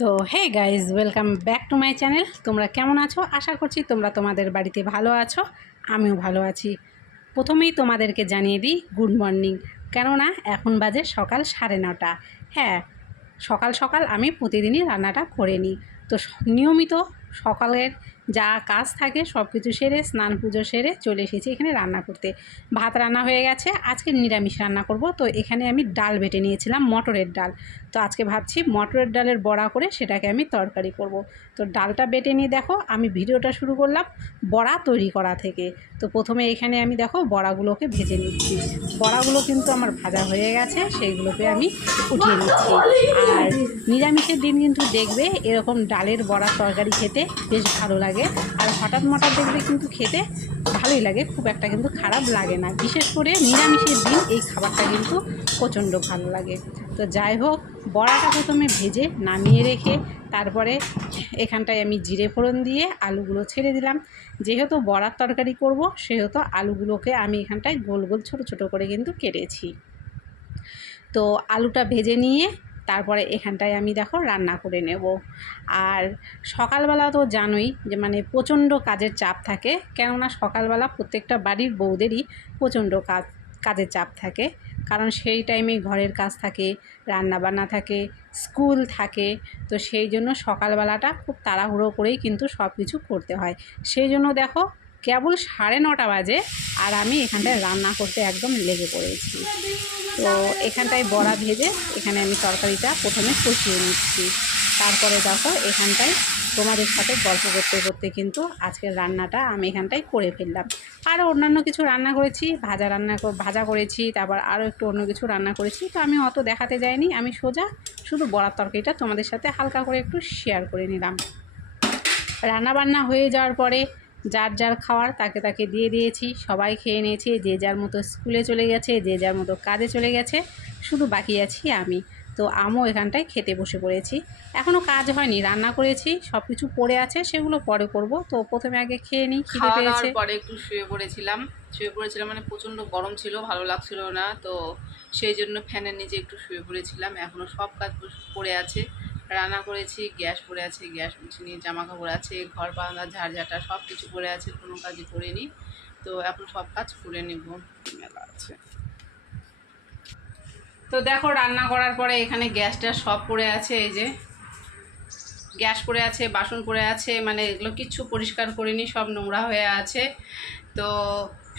তো hey guys, welcome back to my channel. তোমরা কেমন আছো? আশা করছি তোমরা তোমাদের বাড়িতে ভালো আছো, আমিও ভালো আছি। প্রথমেই তোমাদেরকে জানিয়ে দিই গুড মর্নিং, কেননা এখন বাজে সকাল 9:30। হ্যাঁ, সকাল সকাল আমি প্রতিদিনই রান্নাটা করে নিই। তো নিয়মিত সকালের যা কাজ থাকে সব কিছু সেরে স্নান পুজো সেরে চলে এসেছি এখানে রান্না করতে। ভাত রান্না হয়ে গেছে, আজকে নিরামিষ রান্না করব। তো এখানে আমি ডাল বেটে নিয়েছিলাম, মটরের ডাল। তো আজকে ভাবছি মটরের ডালের বড়া করে সেটাকে আমি তরকারি করব। তো ডালটা বেটে নিয়ে দেখো আমি ভিডিওটা শুরু করলাম বড়া তৈরি করা থেকে। তো প্রথমে এখানে আমি দেখো বড়াগুলোকে ভেজে নিচ্ছি। বড়াগুলো কিন্তু আমার ভাজা হয়ে গেছে, সেইগুলোকে আমি উঠিয়ে নিচ্ছি। আর নিরামিষের দিন কিন্তু দেখবে এরকম ডালের বড়া তরকারি খেতে বেশ ভালো লাগে। আর হঠাৎ মঠাৎ দেখবে কিন্তু খেতে ভালোই লাগে, খুব একটা কিন্তু খারাপ লাগে না। বিশেষ করে নিরামিষের দিন এই খাবারটা কিন্তু প্রচণ্ড ভালো লাগে। তো যাই হোক, বড়াটা প্রথমে ভেজে নামিয়ে রেখে তারপরে এখানটায় আমি জিরে ফোড়ন দিয়ে আলুগুলো ছেড়ে দিলাম। যেহেতু বড়ার তরকারি করব সেহেতু আলুগুলোকে আমি এখানটায় গোল গোল ছোটো ছোটো করে কিন্তু কেটেছি। তো আলুটা ভেজে নিয়ে তারপরে এখানটায় আমি দেখো রান্না করে নেব। আর সকালবেলা তো জানোই যে প্রচণ্ড কাজের চাপ থাকে, কেননা সকালবেলা প্রত্যেকটা বাড়ির বউদেরই প্রচণ্ড কাজের চাপ থাকে। কারণ সেই টাইমে ঘরের কাজ থাকে, রান্নাবান্না থাকে, স্কুল থাকে। তো সেই জন্য সকালবেলাটা খুব তাড়াহুড়ো করেই কিন্তু সব কিছু করতে হয়। সেই জন্য দেখো কেবল 9:30 বাজে আর আমি এখানটায় রান্না করতে একদম লেগে পড়েছি। তো এখানটায় বড়া ভেজে এখানে আমি তরকারিটা প্রথমে কষিয়ে নিচ্ছি। তারপরে দেখো এখানটায় তোমাদের সাথে গল্প করতে করতে কিন্তু আজকের রান্নাটা আমি এখানটায় করে ফেললাম। আরও অন্যান্য কিছু রান্না করেছি, ভাজা করেছি, তারপর আরও একটু অন্য কিছু রান্না করেছি। তো আমি অত দেখাতে যাইনি, আমি সোজা শুধু বড়ার তরকারিটা তোমাদের সাথে হালকা করে একটু শেয়ার করে নিলাম। রান্নাবান্না হয়ে যাওয়ার পরে যার যার খাওয়ার তাকে তাকে দিয়ে দিয়েছি, সবাই খেয়ে নিয়েছে, যে যার মতো স্কুলে চলে গেছে, যে যার মতো কাজে চলে গেছে, শুধু বাকি আছি আমি। তো আমিও এখানটায় খেতে বসে পড়েছি। এখনও কাজ হয়নি, রান্না করেছি, সব কিছু পড়ে আছে, সেগুলো পরে করব। তো প্রথমে আগে খেয়ে নিই, খিদে পেয়েছে। পরে একটু শুয়ে পড়েছিলাম মানে প্রচণ্ড গরম ছিল, ভালো লাগছিল না। তো সেই জন্য ফ্যানের নিচে একটু শুয়ে পড়েছিলাম। এখনও সব কাজ পড়ে আছে, রান্না করেছি, গ্যাস পড়ে আছে, গ্যাস মুছে নিয়ে, জামা কাপড় আছে, ঘর বারান্দা ঝাড়ঝাঁটা সব কিছু পড়ে আছে, কোনো কাজই করিনি। তো এখন সব কাজ করে নেব, মেলা আছে। তো দেখো রান্না করার পরে এখানে গ্যাসটা সব পড়ে আছে, এই যে গ্যাস পড়ে আছে, বাসন পড়ে আছে, এগুলো কিচ্ছু পরিষ্কার করিনি, সব নোংরা হয়ে আছে। তো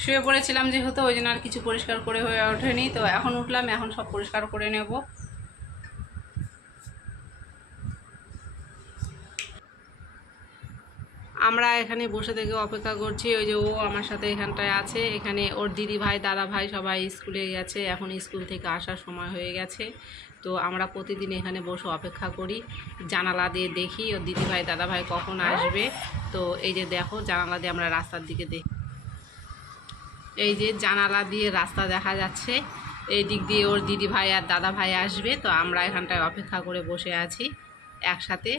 শুয়ে পড়েছিলাম যেহেতু, ওই জন্য আর কিছু পরিষ্কার করে হয়ে ওঠেনি। তো এখন উঠলাম, এখন সব পরিষ্কার করে নেব। আমরা এখানে বসে থেকে অপেক্ষা করছি। ওই যে ও আমার সাথে এখানটায় আছে, এখানে ওর দিদি ভাই দাদা ভাই সবাই স্কুলে গেছে, এখন স্কুল থেকে আসার সময় হয়ে গেছে। তো আমরা প্রতিদিন এখানে বসে অপেক্ষা করি, জানালা দিয়ে দেখি ওর দিদি ভাই দাদা ভাই কখন আসবে। তো এই যে দেখো জানালা দিয়ে আমরা রাস্তার দিকে দেখি, এই যে জানালা দিয়ে রাস্তা দেখা যাচ্ছে, এই দিক দিয়ে ওর দিদি ভাই আর দাদা ভাই আসবে। তো আমরা এখানটায় অপেক্ষা করে বসে আছি একসাথে।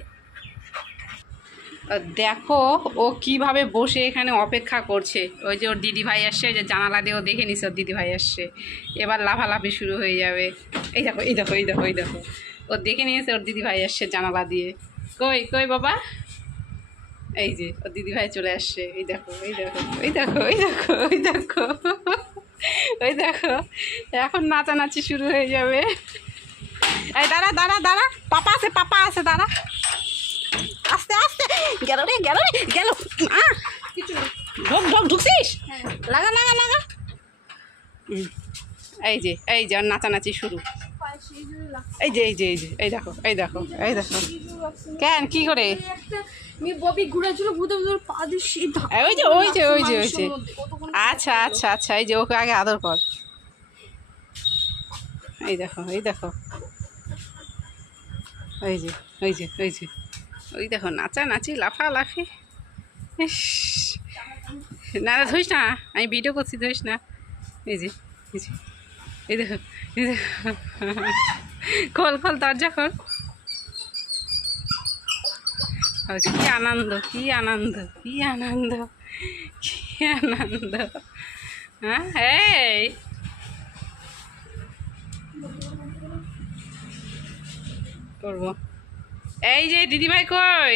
দেখো ও কিভাবে বসে এখানে অপেক্ষা করছে। ওই যে ওর দিদি ভাই আসছে, ওই যে জানালা দিয়ে ও দেখে নিছে ওর দিদি ভাই আসছে, এবার লাফালাফি শুরু হয়ে যাবে। এই দেখো এই দেখো এই দেখো এই দেখো, ও দেখে নিয়েছে ওর দিদি ভাই আসছে জানালা দিয়ে। কই কই বাবা, এই যে ওর দিদি ভাই চলে আসছে, এই দেখো এই দেখো এই দেখো এই দেখো ওই দেখো ওই দেখো, এখন নাচানাচি শুরু হয়ে যাবে। এই দাঁড়া দাঁড়া দাঁড়া, পাপা আছে দাঁড়া, আস্তে আস্তে, গেল রে গেল রে গেল। ঢুকছিস, লাগা লাগা লাগা। এই যে নাচানাচি শুরু, এই যে এই যে এই যে এই দেখো এই দেখো এই দেখো। কেন কি করে ওই যে ওই যে ওই যে ওই যে, আচ্ছা আচ্ছা আচ্ছা, এই যে ওকে আগে আদর কর। এই দেখো এই দেখো, ওই যে ওই যে ওই যে ওই দেখো নাচানাচি লাফালাফি। ইস, না না ধরিস না, আমি ভিডিও করছি, ধরিস না। এই যে এই যে এই দেখো এই দেখো, খোল খোল দরজা খোল। কি আনন্দ কি আনন্দ কি আনন্দ কি আনন্দ। হ্যাঁ এই করবো, এই যে দিদিভাই কই